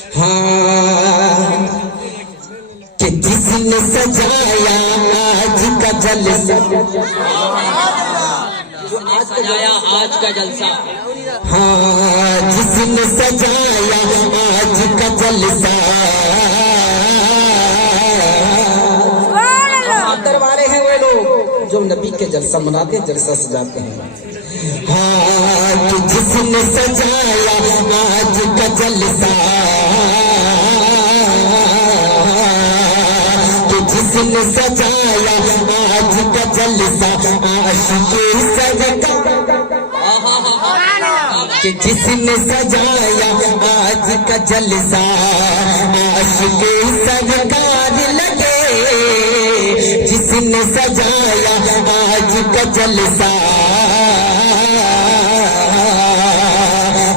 हाँ कि जिसने सजाया आज का जलसा, सजाया आज का जलसा, हाँ जिसने सजाया आज का जलसा, दरबारे हैं वे लोग जो नबी के जलसा मनाते हैं, जलसा सजाते हैं। हाँ कि जिसने सजाया आज का जलसा, कि जिसने सजाया आज का जलसा, आशिक़े सरकार, कि जिसने सजाया आज का जलसा, आशिक़े सरकार लगे, जिसने सजाया आज का जलसा,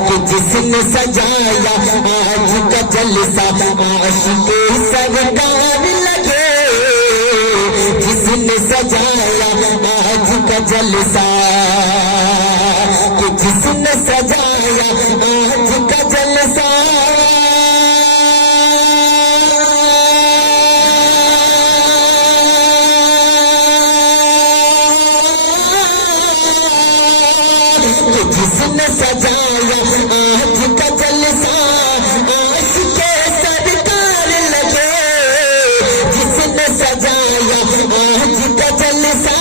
कि जिसने सजाया आज का जलसा, आशिक़े सरकार लगे, जिसने सजाया आज का जलसा, कि जिसने सजाया आज का जलसा, जिसने सजाया आज का जलसा, आशिक़े सरकार लगे, जिसने सजाया आज का जलसा,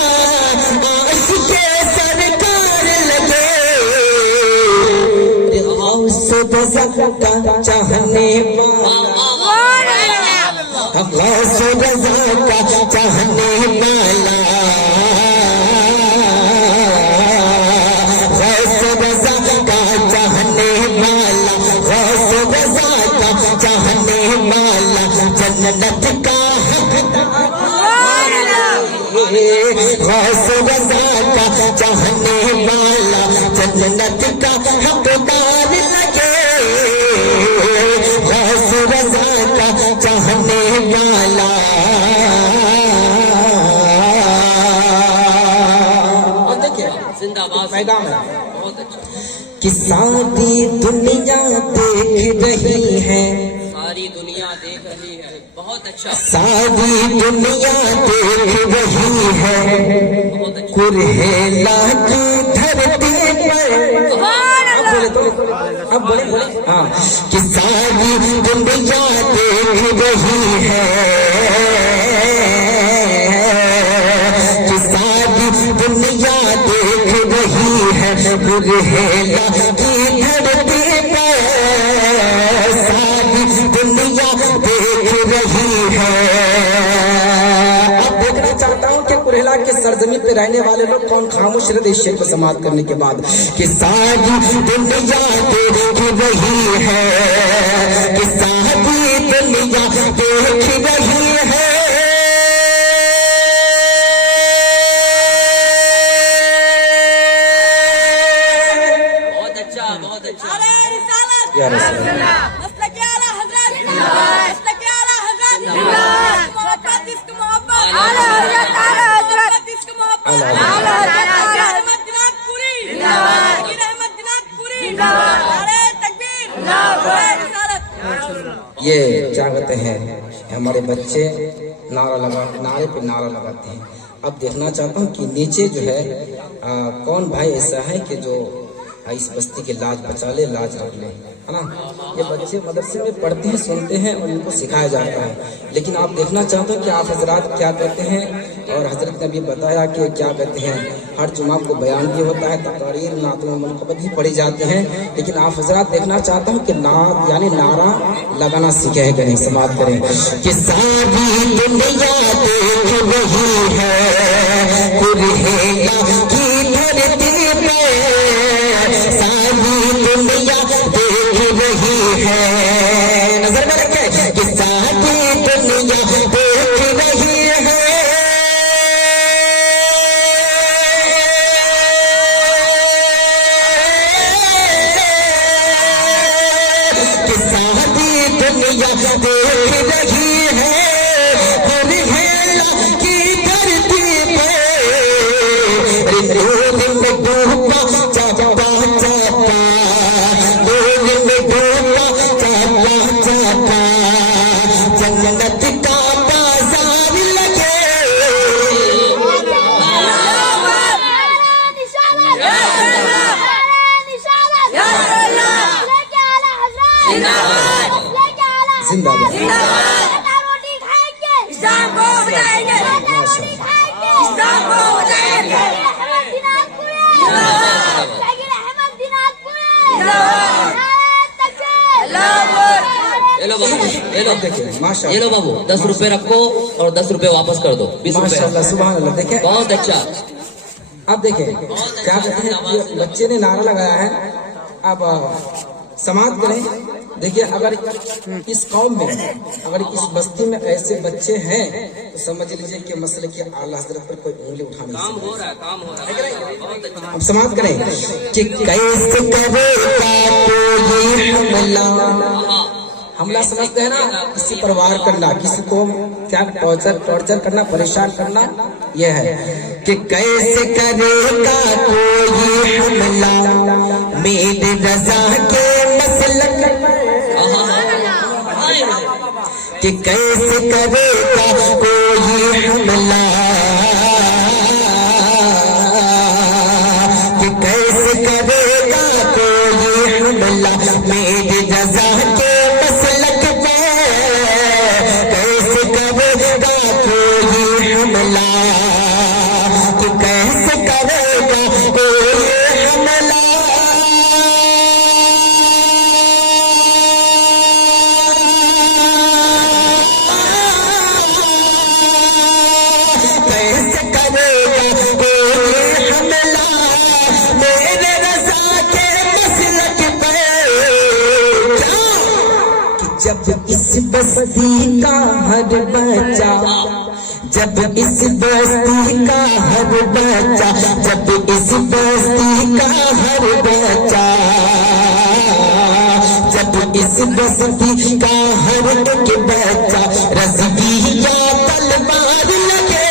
आशिक़े सरकार लगे, गौसे रज़ा का चाहने वाला, गौसे रज़ा का चाहने वाला, जन्नत का गौसे रज़ा का चाहने वाला, जन्नत का हकदार लगे, गौसे रज़ा का चाहने वाला। और देखिए जिंदाबाद पैगाम है बहुत अच्छा। कि सारी दुनिया देख रही है, सारी दुनिया देख रही है, बहुत अच्छा, सारी दुनिया देख रही है, बहुत अच्छा। कुरहेला की धरती पर, अब बोले हाँ कि सारी दुनिया देख रही है, कि सारी दुनिया देख रही है, कुरहेला की धरती पर, सारी दुनिया देख रही है। अब देखना चाहता हूँ कि कुरहेला के सरजमीन पे रहने वाले लोग कौन खामोश रहते इस शेर को समाप्त करने के बाद, कि सारी दुनिया देख रही है, कि सारी दुनिया देख रही है, बहुत अच्छा, बहुत अच्छा। या रसूल ये क्या कहते हैं, हमारे बच्चे नारे पे नारा लगाते हैं। अब देखना चाहता हूँ कि नीचे जो है कौन भाई ऐसा है कि जो इस बस्ती की लाज बचा ले, लाज रख ले, है ना। ये बच्चे मदरसे में पढ़ते हैं, सुनते हैं और इनको सिखाया जाता है। लेकिन आप देखना चाहते हो कि आप हजरात क्या कहते हैं, और हजरत ने भी बताया कि क्या कहते हैं, हर जुमा को बयान भी होता है, तकारीर नातों मनक़बत भी पढ़ी जाते हैं। लेकिन आप हजरात देखना चाहता हूँ कि नात यानी नारा लगाना सीखे हैं कि नहीं, समाप्त करें कि सारी दुनिया देख रही है, कुरहेला की धरती पे, सारी दुनिया देख रही है, नजर में रखे कि सारी दुनिया देख रही है, कि सारी दुनिया देख रही है, कुरहेला की धरती पे, डूबा चाहता, जिंदाबाद। रोटी खाएंगे, इस्लाम को बचाएंगे, रोटी खाएंगे, इस्लाम को बचाएंगे। अहमद दिनाजपुरे, अहमद दिनाजपुरे, ये लो बाबू, ये लो देखिए ये माशाल्लाह, लो बाबू, 10 रुपए रखो और 10 रुपए वापस कर दो, 20 रुपए। माशाल्लाह, सुभान अल्लाह। देखें बहुत अच्छा। अब देखें क्या कहते हैं, ये बच्चे ने नारा लगाया है। अब समाप्त करें। देखिए अगर इस कौम में, अगर इस बस्ती में ऐसे बच्चे हैं तो समझ लीजिए कि मसले के आला हज़रत पर कोई उंगली उठा नहीं काम सकता। हो रहा है, काम हो रहा है। बहुत अच्छा। अब समाप्त करें कि कैसे करेगा कोई हमला। हमला समझते हैं ना, किसी पर वार करना, किसी को क्या टॉर्चर करना, परेशान करना, यह है कि कैसे करेगा कोई हमला मेरे रजा के मसलक कि कैसे करेगा कोई हमला, कि कैसे करेगा कोई हमला मेरे रजा के मसलक में, कैसे करेगा कोई हमला, कि कैसे करेगा कोई हमला। कैसे करेगा कोई हमला मेरे रज़ा के मसलक पे, कि जब इस बस्ती का हर बच्चा, जब इस बस्ती का हर बच्चा, जब इस बस्ती का हर बच्चा, जब इस बस्ती का हर एक बच्चा रज़विया तलवार लगे,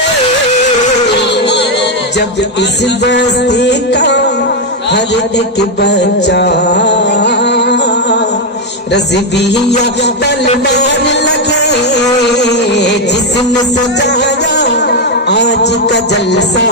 जब इस बस्ती का हर एक बच्चा रज़विया तलवार लगे, जिसने सजाया आज का जलसा